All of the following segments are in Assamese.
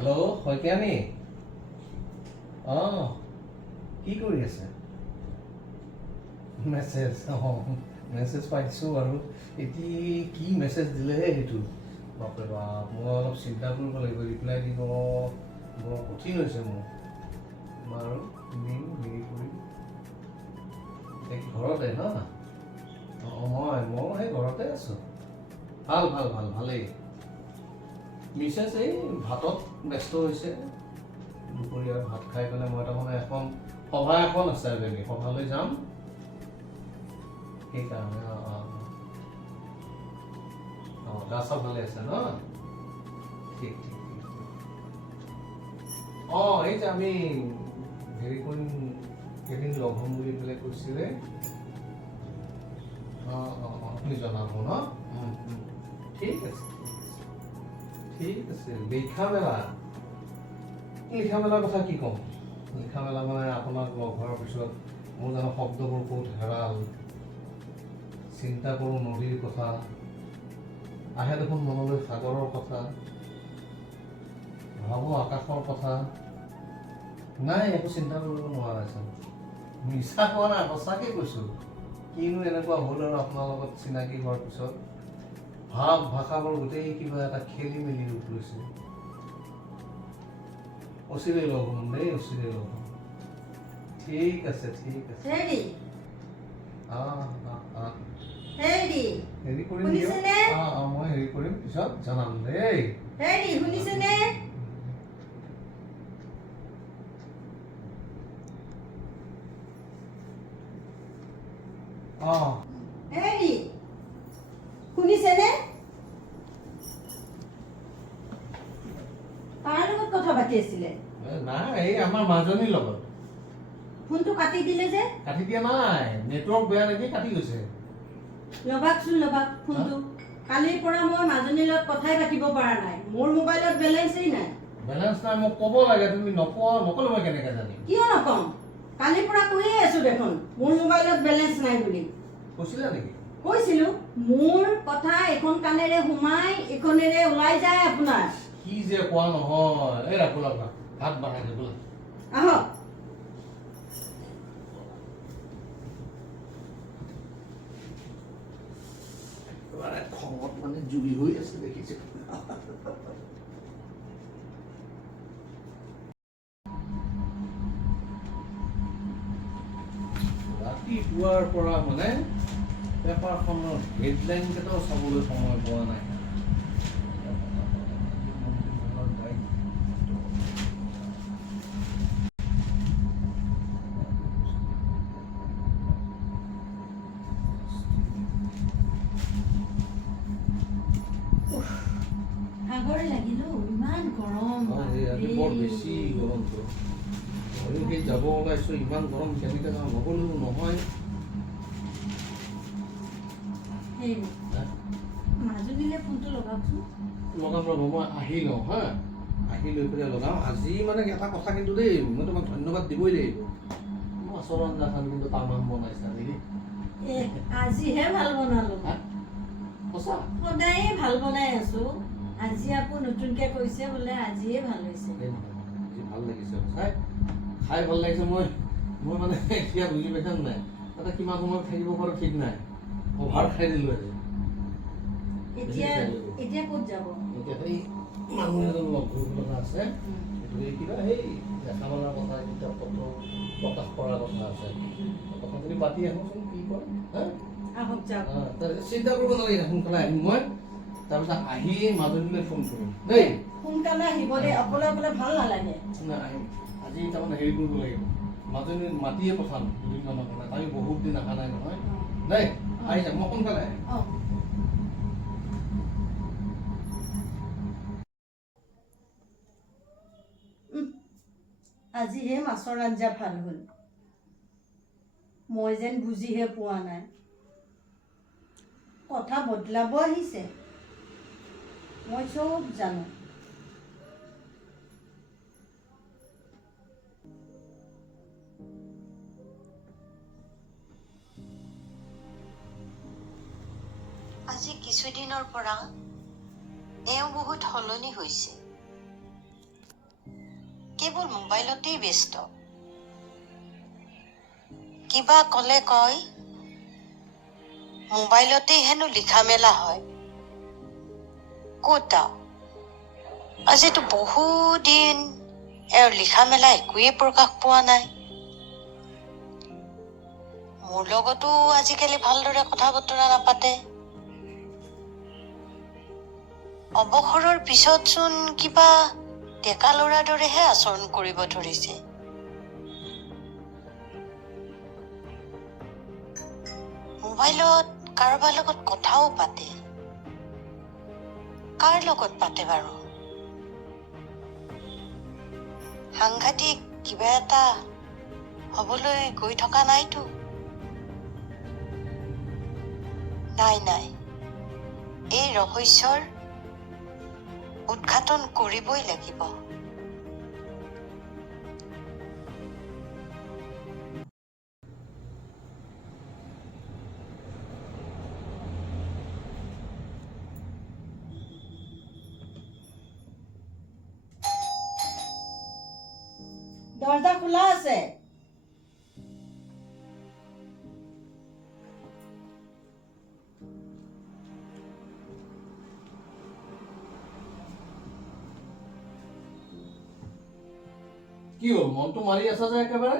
হেল্ল' শইকীয়ানী অঁ কি কৰি আছে মেছেজ মেছেজ পাইছোঁ আৰু এতিয়া কি মেছেজ দিলেহে সেইটো বাপৰে বাপ মই অলপ চিন্তা কৰিব লাগিব ৰিপ্লাই দিব বৰ কঠিন হৈছে মোৰ বাৰু দিম হেৰি কৰিম ঘৰতে ন অঁ মই সেই ঘৰতে আছোঁ ভালেই মিছেছ এই ভাতত ব্যস্ত হৈছে দুপৰীয়া ভাত খাই পেলাই মই তাৰমানে এখন সভা এখন আছে বেবী সভালৈ যাম সেইকাৰণে অঁ গা চব ভালে আছে ন ঠিক অঁ এই যে আমি হেৰি কৰিম এদিন লগ হ'ম বুলি পেলাই কৈছিলে অঁ আপুনি জনাব ন ঠিক আছে লিখা মেলাৰ কথা কি ক'ম লিখা মেলা মানে আপোনাক লগ হোৱাৰ পিছত মোৰ জানো শব্দবোৰ ক'ত হেৰাল চিন্তা কৰোঁ নদীৰ কথা আহে দেখোন মনলৈ সাগৰৰ কথা ভাবোঁ আকাশৰ কথা নাই একো চিন্তা কৰিব নোৱাৰা আছে মিছা কোৱা নাই সঁচাকৈ কৈছোঁ কিনো এনেকুৱা হ'ল আৰু আপোনাৰ লগত চিনাকি হোৱাৰ পিছত ভাৱ ভাষাবোৰ গোটেই কিবা এটা খেলি মেলি ৰূপ লৈছে অচিৰেই লগ হ'ম দেই অচিৰেই লগ হ'ম ঠিক আছে হেৰি কৰিম মই হেৰি কৰিম পিছত জনাম দেই শুনিছেনে শুনিছেনে কাৰ লগত কথা পাতি আছিলে নাই এই আমাৰ মাজনীৰ লগত ফোনটো কাটি দিলে যে কাটি দিয়া নাই নেটৱৰ্ক বেয়া নেকি কাটি গৈছে লবাক ফোনটো কালিৰ পৰা মই মাজনীৰ লগত কথাই পাতিব পৰা নাই মোৰ মোবাইলত বেলেঞ্চেই নাই বেলেঞ্চ নাই মোক ক'ব লাগে তুমি নক'লে মই কেনেকৈ জানিম কিয় নকম কালিৰ পৰা কৈয়ে আছো দেখোন মোৰ মোবাইলত বেলেঞ্চ নাই বুলি কৈছিলা নেকি কৈছিলো মোৰ কথা এখন কাণেৰে সোমাই এখনেৰে ওলাই যায় আপোনাৰ কি যে কোৱা নহয় এই ৰাখোলা ভাত বনাই দে বোলা আহক খঙত মানে জুই হৈ আছে দেখিছে ৰাতিপুৱাৰ পৰা মানে পেপাৰখনৰ হেডলাইন কেইটাও চাবলৈ সময় পোৱা নাই ভাগৰে লাগিলো ইমান গৰম আজি বৰ বেছি গৰমটো ময়ো সেই যাব ওলাইছোঁ ইমান গৰম কেনেকৈ যাওঁ নগ'লেও নহয় মাজুলীলৈ ফোনটো লগাওকচোন লগাম ৰ'ব মই আহি লওঁ হা আহি লৈ পেলাই লগাওঁ আজি মানে এটা কথা কিন্তু দেই মই তোমাক ধন্যবাদ দিবই লাগিব মাছৰ আঞ্জাখন কিন্তু তামাম বনাইছা নেকি আজিহে ভাল বনালো সঁচা সদায়ে ভাল বনাই আছো আজি আকৌ নতুনকে কৈছে বোলে আজিয়ে ভাল হৈছে আজি ভাল লাগিছে চাই খাই ভাল লাগিছে মই মানে এতিয়া বুজি পাইছা নাই তাতে কিমান সময়ত থাকিব পাৰোঁ ঠিক নাই অভাৰ খাই দিলোঁ আজি এতিয়া ক'ত যাব এতিয়া সেই মানুহ এজন লগ কৰিব লগা আছে গতিকে কিবা সেই দেখা মেলাৰ কথা কিতাপ পত্ৰ প্ৰকাশ কৰাৰ কথা আছে কথাখিনি পাতি আহোঁচোন কি কয় আহক যাওক চিন্তা কৰিব নালাগে সোনকালে আহিম মই তাৰপিছত আহি মাজুলীলৈ ফোন কৰিম দেই সোনকালে আহিব দেই অকলে অকলে ভাল নালাগে আহিম আজি তাৰমানে হেৰি কৰিব লাগিব মাজুলী মাতিয়ে পঠাম দুদিনমানৰ কাৰণে তাই বহুত দিন অহা নাই নহয় দেই আহি যাম মই সোনকালে আজিহে মাছৰ আঞ্জা ভাল হ'ল মই যেন বুজিহে পোৱা নাই কথা বদলাব আহিছে মই চব জানো আজি কিছুদিনৰ পৰা এওঁ বহুত সলনি হৈছে কেৱল মোবাইলতেই ব্যস্ত। কিবা ক'লে কয় মোবাইলতেই হেনো লিখা মেলা হয়। ক'তা আজিতো বহুদিন এওঁৰ লিখা মেলা একোৱেই প্ৰকাশ পোৱা নাই। মোৰ লগতো আজিকালি ভালদৰে কথা বতৰা নাপাতে। অৱসৰৰ পিছতচোন কিবা ডেকা ল'ৰাৰ দৰেহে আচৰণ কৰিব ধৰিছে। মোবাইলত কাৰোবাৰ লগত কথাও পাতে। কাৰ লগত পাতে বাৰু? সাংঘাতিক কিবা এটা হ'বলৈ গৈ থকা নাইতো? নাই, এই ৰহস্যৰ উদ্ঘাটন কৰিবই লাগিব। দৰজা খোলা আছে। কি হ'ল, মনটো মাৰি আছা যে একেবাৰে?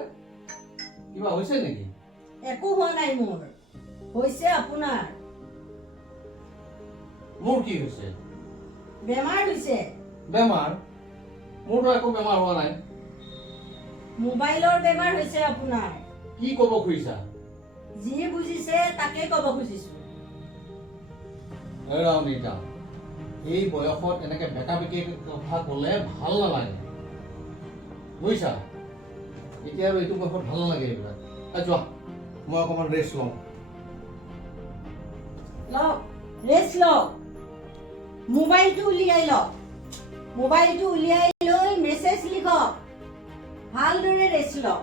কিবা হৈছে নেকি? একো হোৱা নাই মোৰ, হৈছে আপোনাৰ। মোৰ কি হৈছে? বেমাৰ হৈছে। বেমাৰ? মোৰতো একো বেমাৰ হোৱা নাই। মোবাইলৰ বেমাৰ হৈছে আপোনাৰ। কি ক'ব খুজিছা? যি বুজিছে তাকে ক'ব খুজিছো। ৰাউনিতা, এই বয়সত এনেকে বেকা বেকি কথা ক'লে ভাল নালাগে, বুজিছা? এতিয়া আৰু এইটো বয়সত ভাল নালাগে এইবিলাক। যোৱা, মই অকণমান ৰেষ্ট লওঁ। লওক, ৰেষ্ট লওক। মোবাইলটো উলিয়াই লওক। মোবাইলটো উলিয়াই লৈ মেছেজ লিখক। ভালদৰে ৰেষ্ট লওক।